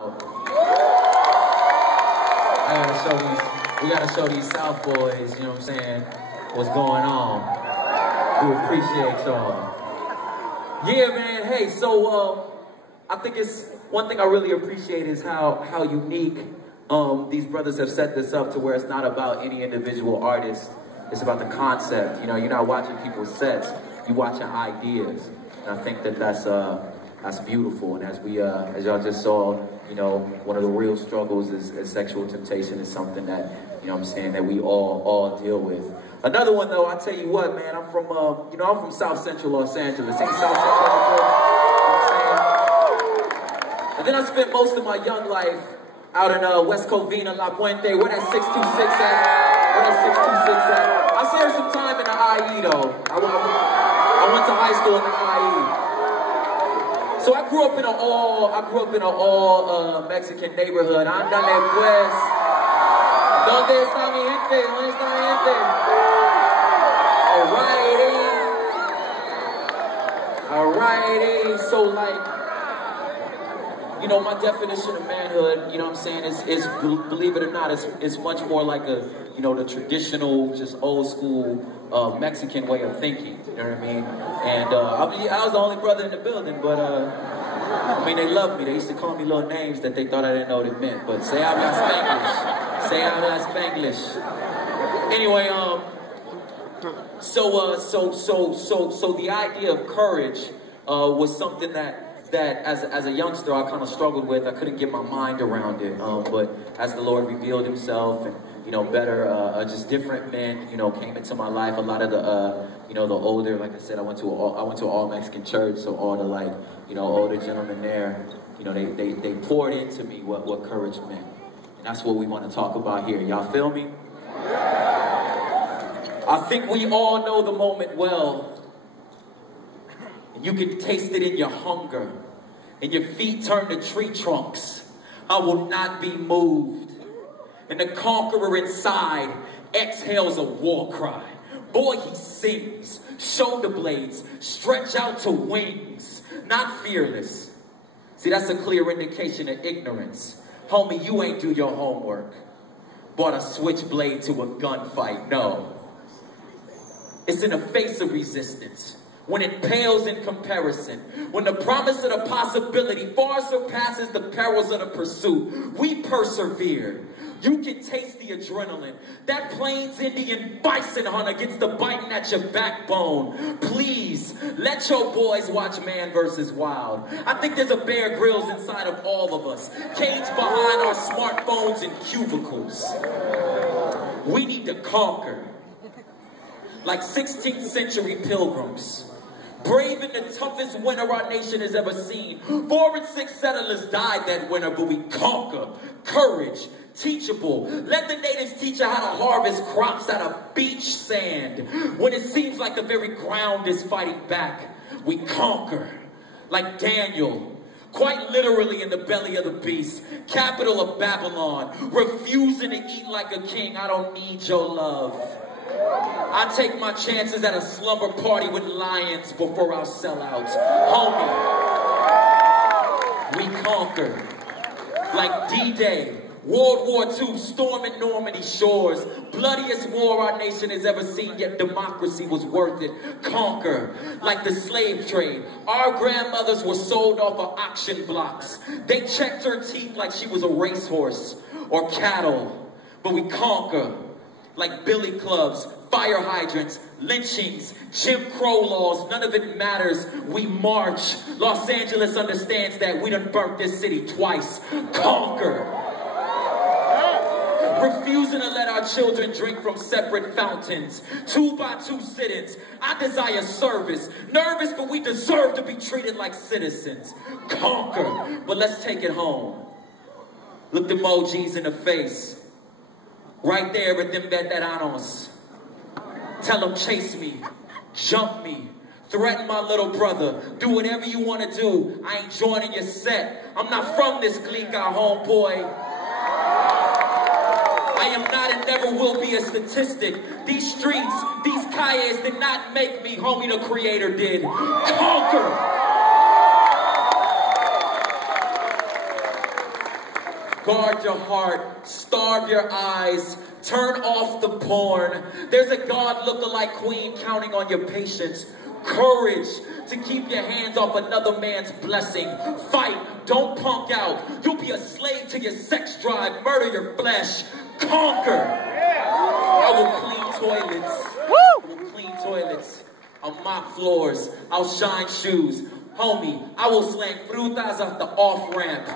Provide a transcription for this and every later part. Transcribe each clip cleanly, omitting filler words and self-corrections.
We gotta show these South boys, you know what I'm saying, what's going on. We appreciate y'all. Yeah, man, hey, so I think it's, one thing I really appreciate is how unique these brothers have set this up to where it's not about any individual artist, it's about the concept. You know, you're not watching people's sets, you're watching ideas. And I think that that's beautiful. And as we, as y'all just saw, you know, one of the real struggles is sexual temptation is something that, you know what I'm saying, that we all deal with. Another one though, I tell you what, man, I'm from, you know, I'm from South Central Los Angeles. Ain't South Central, you know what I'm saying? And then I spent most of my young life out in West Covina, La Puente, where that 626 at? Where that 626 at? I served some time in the IE though. I went to high school in the IE. So I grew up in an all Mexican neighborhood. Ándale pues. ¿Dónde está mi gente? ¿Dónde está mi gente? Alrighty. So like, you know, my definition of manhood, you know what I'm saying, is believe it or not, it's much more like a, you know, the traditional, just old school Mexican way of thinking, you know what I mean? And I was the only brother in the building, but I mean, they loved me. They used to call me little names that they thought I didn't know what it meant, but se habla Spanglish. Se habla Spanglish. Anyway, so the idea of courage was something that as a youngster I kind of struggled with. I couldn't get my mind around it, but as the Lord revealed himself and, you know, better, just different men, you know, came into my life. A lot of the, you know, the older, like I said, I went to an all Mexican church, so all the, like, you know, older gentlemen there, you know, they poured into me what courage meant. And that's what we want to talk about here. Y'all feel me? I think we all know the moment well. You can taste it in your hunger, and your feet turn to tree trunks. I will not be moved. And the conqueror inside exhales a war cry. Boy, he sings. Shoulder blades stretch out to wings. Not fearless. See, that's a clear indication of ignorance. Homie, you ain't do your homework. Bought a switchblade to a gunfight. No. It's in the face of resistance. When it pales in comparison, when the promise of the possibility far surpasses the perils of the pursuit, we persevere. You can taste the adrenaline. That Plains Indian bison hunter gets the biting at your backbone. Please, let your boys watch Man vs. Wild. I think there's a Bear Grylls inside of all of us, caged behind our smartphones and cubicles. We need to conquer. Like 16th century pilgrims. Brave in the toughest winter our nation has ever seen. 4 and 6 settlers died that winter, but we conquer. Courage, teachable. Let the natives teach you how to harvest crops out of beach sand. When it seems like the very ground is fighting back, we conquer. Like Daniel, quite literally in the belly of the beast, capital of Babylon, refusing to eat like a king. I don't need your love. I take my chances at a slumber party with lions before I'll sell out. Homie, we conquer. Like D-Day, World War II, storming Normandy shores. Bloodiest war our nation has ever seen, yet democracy was worth it. Conquer. Like the slave trade. Our grandmothers were sold off of auction blocks. They checked her teeth like she was a racehorse or cattle. But we conquer. Like billy clubs, fire hydrants, lynchings, Jim Crow laws, none of it matters. We march. Los Angeles understands that we done burnt this city twice. Conquer. Refusing to let our children drink from separate fountains. 2x2 sit-ins. I desire service. Nervous, but we deserve to be treated like citizens. Conquer. But let's take it home. Look the emojis in the face. Right there at them veteranos. Tell them chase me, jump me, threaten my little brother, do whatever you want to do. I ain't joining your set. I'm not from this clique, homeboy. I am not and never will be a statistic. These streets, these calles did not make me, homie, the creator did. Conquer. Guard your heart, starve your eyes, turn off the porn. There's a God lookalike queen counting on your patience. Courage to keep your hands off another man's blessing. Fight, don't punk out. You'll be a slave to your sex drive, murder your flesh. Conquer. I will clean toilets. I will clean toilets. I'll mop floors. I'll shine shoes. Homie, I will slang frutas at the off-ramp.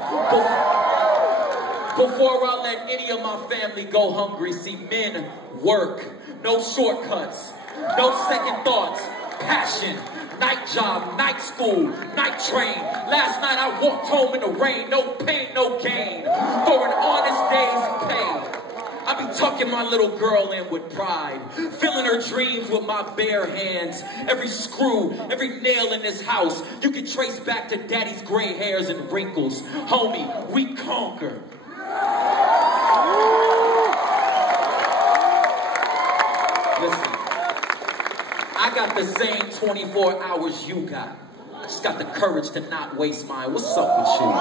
Before I let any of my family go hungry, see, men work. No shortcuts. No second thoughts. Passion. Night job, night school, night train. Last night I walked home in the rain. No pain, no gain. For an honest day's pay. I be tucking my little girl in with pride, filling her dreams with my bare hands. Every screw, every nail in this house, you can trace back to daddy's gray hairs and wrinkles. Homie, we conquer. Listen, I got the same 24 hours you got. I just got the courage to not waste mine. What's up with you?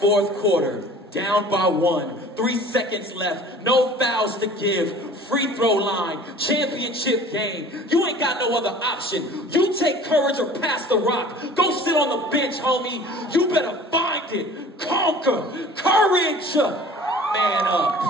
Fourth quarter, down by 1, 3 seconds left, no fouls to give, free throw line, championship game. You ain't got no other option. You take courage or pass the rock. Go sit on the bench, homie. You better find it. Conquer. Courage. Man up.